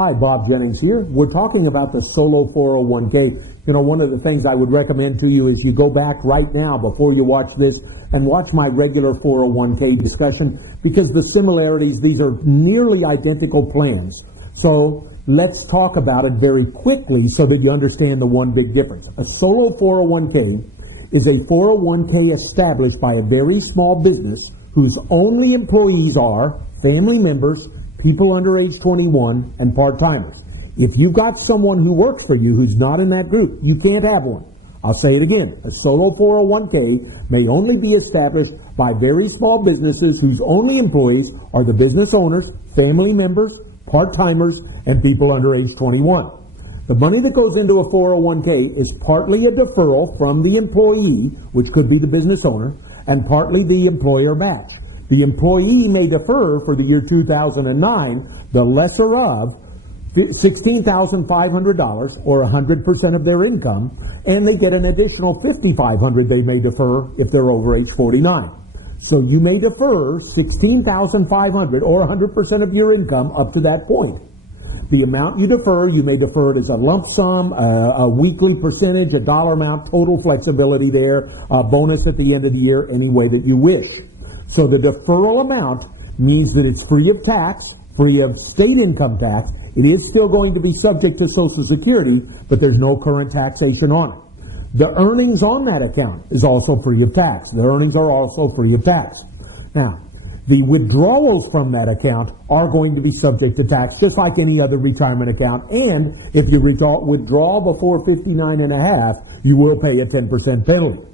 Hi, Bob Jennings here. We're talking about the solo 401k. You know, one of the things I would recommend to you is you go back right now before you watch this and watch my regular 401k discussion, because the similarities, these are nearly identical plans. So let's talk about it very quickly so that you understand the one big difference. A solo 401k is a 401k established by a very small business whose only employees are family members, people under age 21, and part-timers. If you've got someone who works for you who's not in that group, you can't have one. I'll say it again. A solo 401k may only be established by very small businesses whose only employees are the business owners, family members, part-timers, and people under age 21. The money that goes into a 401k is partly a deferral from the employee, which could be the business owner, and partly the employer match. The employee may defer for the year 2009 the lesser of $16,500 or 100% of their income, and they get an additional $5,500 they may defer if they're over age 49. So you may defer $16,500 or 100% of your income up to that point. The amount you defer, you may defer it as a lump sum, a weekly percentage, a dollar amount, total flexibility there, a bonus at the end of the year, any way that you wish. So the deferral amount means that it's free of tax, free of state income tax. It is still going to be subject to Social Security, but there's no current taxation on it. The earnings on that account is also free of tax. The earnings are also free of tax. Now, the withdrawals from that account are going to be subject to tax, just like any other retirement account. And if you withdraw before 59 and a half, you will pay a 10% penalty.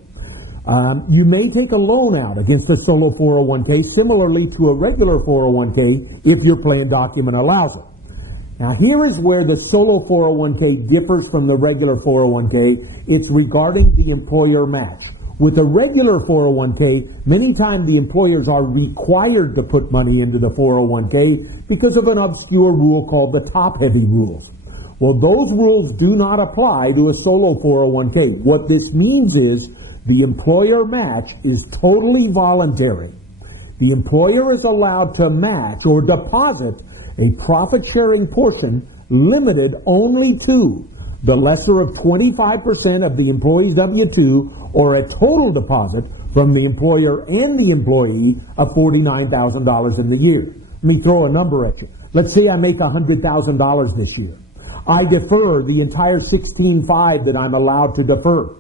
You may take a loan out against a solo 401k, similarly to a regular 401k, if your plan document allows it. Now, here is where the solo 401k differs from the regular 401k. It's regarding the employer match. With a regular 401k, many times the employers are required to put money into the 401k because of an obscure rule called the top-heavy rules. Well, those rules do not apply to a solo 401k. What this means is the employer match is totally voluntary. The employer is allowed to match or deposit a profit-sharing portion limited only to the lesser of 25% of the employee's W-2 or a total deposit from the employer and the employee of $49,000 in the year. Let me throw a number at you. Let's say I make $100,000 this year. I defer the entire $16,500 that I'm allowed to defer.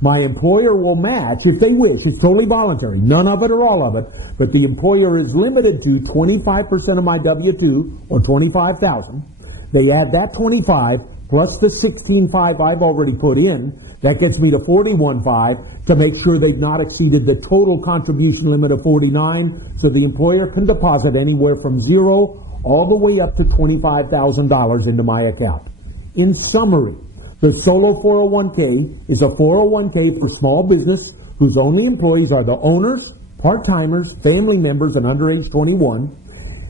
My employer will match if they wish. It's totally voluntary, none of it or all of it, but the employer is limited to 25% of my W-2 or $25,000. They add that 25 plus the $16,500 I've already put in. That gets me to $41,500 to make sure they've not exceeded the total contribution limit of $49,000, so the employer can deposit anywhere from $0 all the way up to $25,000 into my account. In summary, the solo 401k is a 401k for small business whose only employees are the owners, part-timers, family members, and under age 21.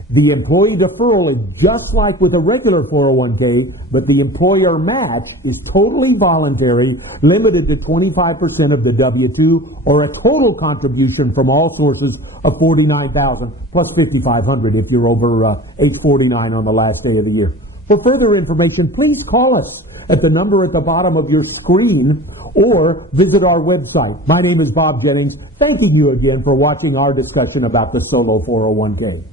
The employee deferral is just like with a regular 401k, but the employer match is totally voluntary, limited to 25% of the W-2 or a total contribution from all sources of $49,000 plus $5,500 if you're over age 49 on the last day of the year. For further information, please call us at the number at the bottom of your screen or visit our website. My name is Bob Jennings, thanking you again for watching our discussion about the solo 401k.